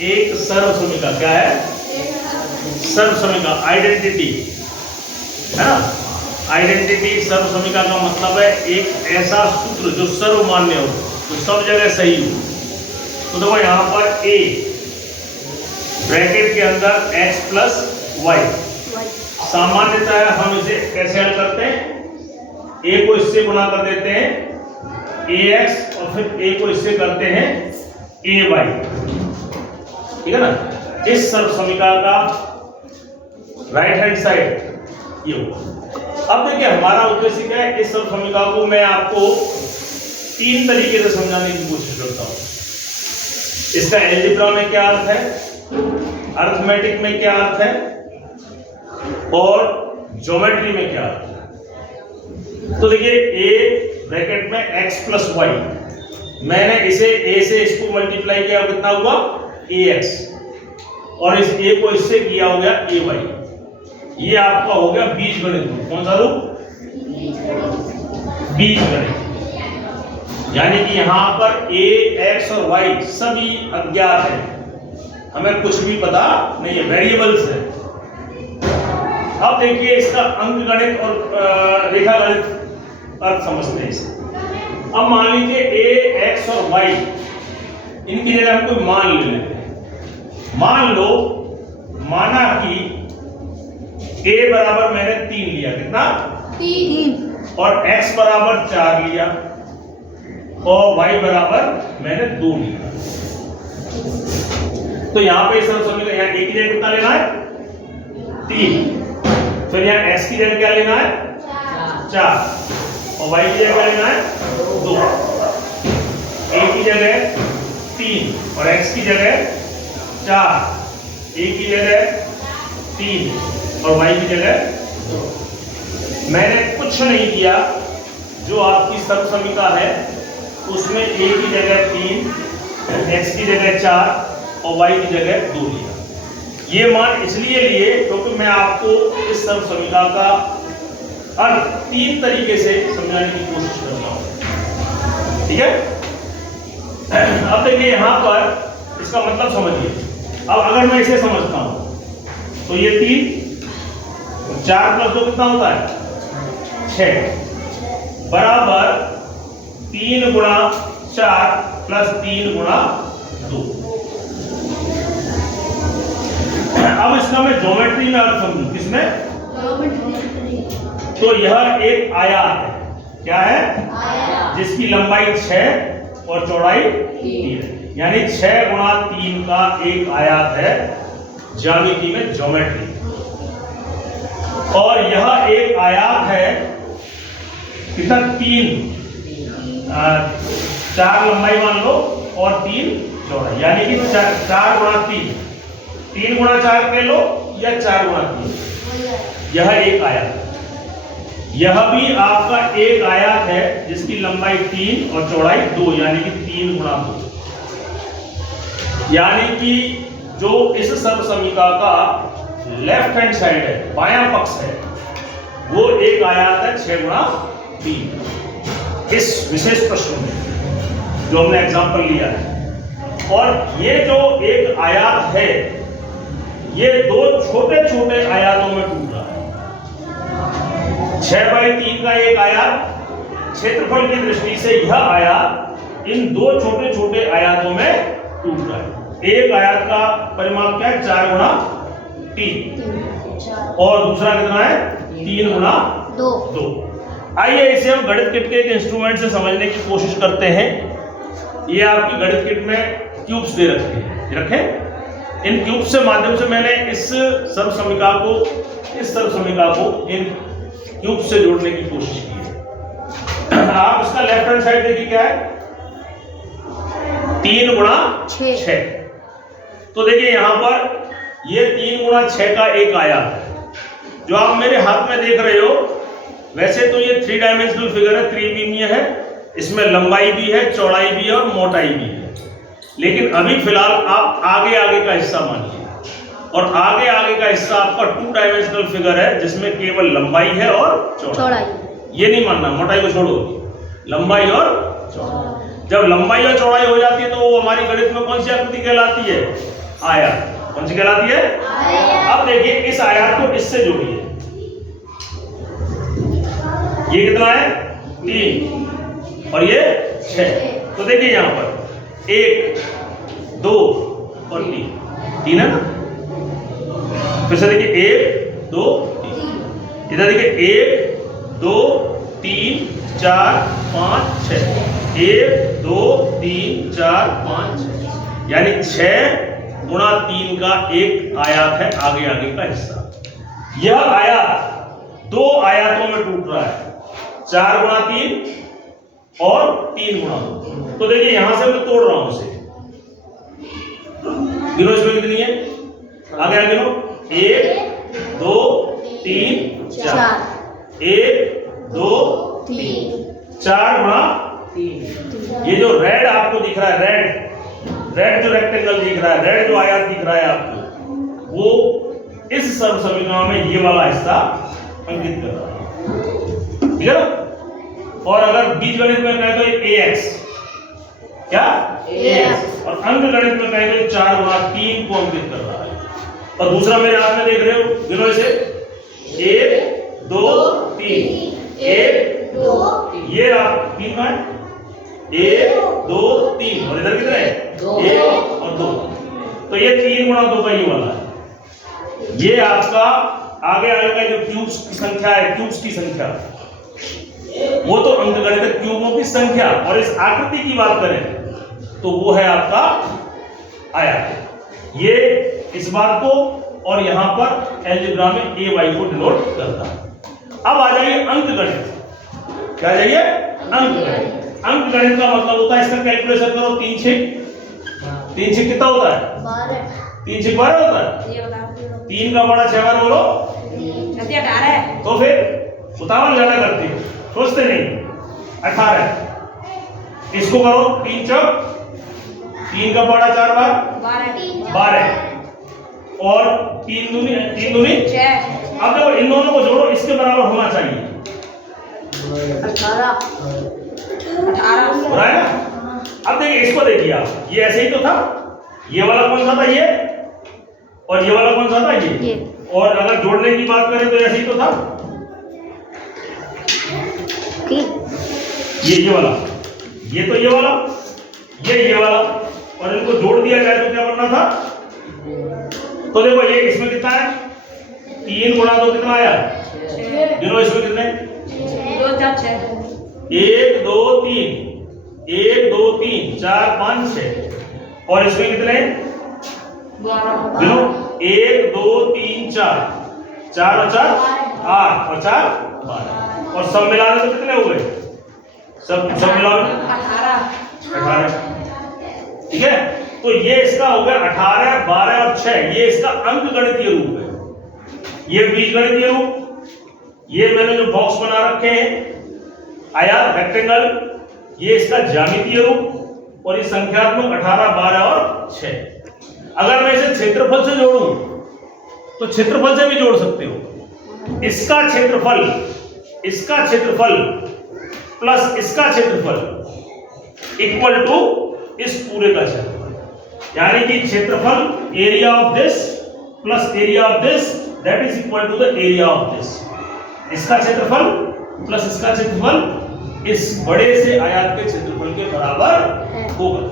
एक सर्वसमीका। क्या है? सर्वसमीका, आइडेंटिटी है ना। आइडेंटिटी सर्वसमीका का मतलब है एक ऐसा सूत्र जो सर्वमान्य हो, जो सब जगह सही हो। तो देखो यहाँ पर a ब्रैकेट के अंदर x प्लस वाई, सामान्यतः हम इसे कैसे हल करते हैं? a को इससे गुणा कर देते हैं ax और फिर a को इससे करते हैं ay, ठीक है ना। इस सर्वसमीका का राइट हैंड साइड ये होगा। अब देखिए हमारा उद्देश्य क्या है, इस सर्वसमीका को मैं आपको तीन तरीके से समझाने की कोशिश करता हूं। इसका एलजेब्रा में क्या अर्थ है, अरिथमेटिक में क्या अर्थ है और ज्योमेट्री में क्या अर्थ है। तो देखिए a ब्रैकेट में x प्लस वाई, मैंने इसे a से इसको मल्टीप्लाई किया, कितना हुआ ax, और इस a को इससे किया हो गया ay। ये आपका हो गया बीजगणित। कौन सा रूप? बीजगणित। यानी कि यहां पर a, x और y सभी अज्ञात है, हमें कुछ भी पता नहीं है, वेरिएबल्स है। अब देखिए इसका अंकगणित और रेखागणित अर्थ समझते हैं इसे। अब मान लीजिए a, x और y, इनकी जगह हम कोई मान ले लेते हैं। मान लो, माना कि a बराबर मैंने 3 लिया, कितना? 3, और x बराबर 4 लिया और y बराबर मैंने 2 लिया। तो यहां पे सर्वसमीका, यहाँ a की जगह कितना लेना है? 3। फिर यहाँ x की जगह क्या लेना है? 4, और y की जगह क्या लेना है? 2। a की जगह 3 और x की जगह 4, a की जगह 3 और y की जगह 2। मैंने कुछ नहीं किया, जो आपकी सर्वसमीका है उसमें a की जगह 3, x की जगह 4 और y की जगह 2 लिया। ये मान इसलिए लिए क्योंकि मैं आपको इस सर्वसमीका का अर्थ 3 तरीके से समझाने की कोशिश करता हूं, ठीक है। अब देखिए यहां पर इसका मतलब समझिए। अब अगर मैं इसे समझता हूं तो ये 3, 4 प्लस 2 कितना होता है? 6 बराबर 3 गुणा 4 प्लस 3 गुणा 2। अब इसका मैं ज्योमेट्री में अर्थ समझूं। किसमें? तो यह एक आयत है। क्या है? आयत। जिसकी लंबाई 6 और चौड़ाई 3 है, यानी 6 गुणा 3 का एक आयत है ज्यामिति में, ज्योमेट्री। और यह एक आयत है कितना? 3, 4 लंबाई मान लो और 3 चौड़ाई, यानी कि 4 गुणा 3 गुणा 4 कह लो या 4 गुणा 3। यह एक आयत है। यह भी आपका एक आयत है जिसकी लंबाई 3 और चौड़ाई 2, यानी कि 3 गुणा 2। यानी कि जो इस सर्वसमीका का लेफ्ट हैंड साइड है, बायां पक्ष है, वो एक आयत है 6 गुणा 3 इस विशेष प्रश्न में जो हमने एग्जांपल लिया है। और ये जो एक आयत है, ये 2 छोटे छोटे आयतों में टूट रहा है। 6/3 का एक आयत, क्षेत्रफल की दृष्टि से यह आयत इन 2 छोटे छोटे आयतों में टूट रहा है। एक आयत का परिमाप क्या है? 4 गुणा 3 और दूसरा कितना है? 3 गुणा 2। आइए इसे हम गणित किट के एक इंस्ट्रूमेंट से समझने की कोशिश करते हैं। ये आपकी गणित किट में क्यूब्स दे रखे हैं। इन क्यूब्स से माध्यम से मैंने इस सर्वसमीका को इन क्यूब से जोड़ने की कोशिश की है। आप इसका लेफ्ट हैंड साइड देखिए क्या है? 3 गुणा 6। तो देखिए यहां पर ये 3 गुणा 6 का एक आयत है जो आप मेरे हाथ में देख रहे हो। वैसे तो ये 3 डायमेंशनल फिगर है, त्रिविमीय है, इसमें लंबाई भी है, चौड़ाई भी है और मोटाई भी है। लेकिन अभी फिलहाल आप आगे का हिस्सा मानिए, और आगे का हिस्सा आपका 2 डायमेंशनल फिगर है जिसमें केवल लंबाई है और चौड़ाई। ये नहीं मानना, मोटाई को छोड़ो, लंबाई और चौड़ाई। जब लंबाई और चौड़ाई हो जाती है तो वो हमारी गणित में कौन सी आकृति कहलाती है? आयत। कौन सी कहलाती है? अब देखिए इस आयत को इससे जोड़िए। ये कितना है? 3 और ये 6। तो देखिए यहां पर 1 2 और 3 है ना। फिर से देखिए 1 2 3। इधर देखिए 1 2 3 4 5 6। 1 2 3 4 5 6, यानी 6 गुणा 3 का एक आयत है, आगे आगे का हिस्सा। यह आयत 2 आयतों में टूट रहा है, 4 गुणा 3 और 3 गुणा 2। तो देखिए यहां से मैं तोड़ रहा हूं इसे। गिनो इसमें कितनी है? आगे आगे गिनो। 1 2 3 4। 1 2 3 4 गुणा 3। ये जो रेड आपको दिख रहा है, रेड जो रेक्टेंगल दिख रहा है, रेड जो आयत दिख रहा है आपको, वो इस सर्व समीकरण में ये वाला हिस्सा अंकित कर रहा है। ठीक है ना? और अगर बीजगणित में कहें तो ax, क्या ax, और अंकगणित में कहें तो 4 गुणा 3 को अंकित कर रहा है। और दूसरा मेरे हाथ में देख रहे हो, गिनो इसे। 1 2 3 1 2 3। ये आप 3 का है, 1 2 3, और इधर कितने? 1 और 2। तो ये 3 गुणा 2 का ये वाला है। ये आपका आगे आगे का जो क्यूब्स की संख्या है, क्यूब्स की संख्या, वो तो अंकगणित क्यूबों की संख्या। और इस आकृति की बात करें तो वो है आपका आयत। ये इस बात को, और यहां पर अलजेब्रा में ay को डिनोट करता है। अब आ जाइए अंकगणित। क्या जाइए? अंकगणित। अंकगणित का मतलब होता है, इसका कैलकुलेशन करो। 3 6 कितना होता है? 12। 3 6 12 होता है। 3 का बड़ा 6 बार बोलो। 18। तो फिर उतावल ज्यादा करते हो, सोचते नहीं। 18। इसको करो 3 चौक, 3 का बड़ा 4 बार 12, और 3 दूनी 6। अब देखो इन दोनों को जोड़ो, इसके बराबर होना चाहिए 18 हो रहा है ना। अब देखिए इसको देखिए आप, ये ऐसे ही तो था। ये वाला कौन सा था? ये। और ये वाला कौन सा था? ये। और अगर जोड़ने की बात करें तो ऐसे ही तो था। ये वाला, ये तो ये वाला, ये वाला, और इनको जोड़ दिया जाए तो क्या बनना था? तो देखो ये इसमें कितना है? 3 गुणा 2 कितना आया? गिनो इसमें कितने? 2 4 6। 1 2 3 1 2 3 4 5 6। और इसमें कितने? गिनो। 1 2 3 4 4 और 4 8 और 4 12। और सब मिलाने तो कितने हुए? सब मिलाने 18। ठीक है। तो ये इसका हो गया 18 12 और 6। ये इसका अंकगणितीय रूप है। ये बीजगणितीय रूप, ये मैंने जो बॉक्स बना रखे हैं आयत रेक्टेंगल, ये इसका ज्यामितीय रूप, और ये संख्यात्मक 18 12 और 6। अगर मैं इसे क्षेत्रफल से जोड़ूं तो क्षेत्रफल से भी जोड़ सकते हो। इसका क्षेत्रफल प्लस इसका क्षेत्रफल इक्वल टू इस पूरे का क्षेत्रफल, यानी कि क्षेत्रफल area of this plus area of this that is equal to the area of this. इसका क्षेत्रफल प्लस इसका क्षेत्रफल इस बड़े से आयत के क्षेत्रफल के बराबर होगा।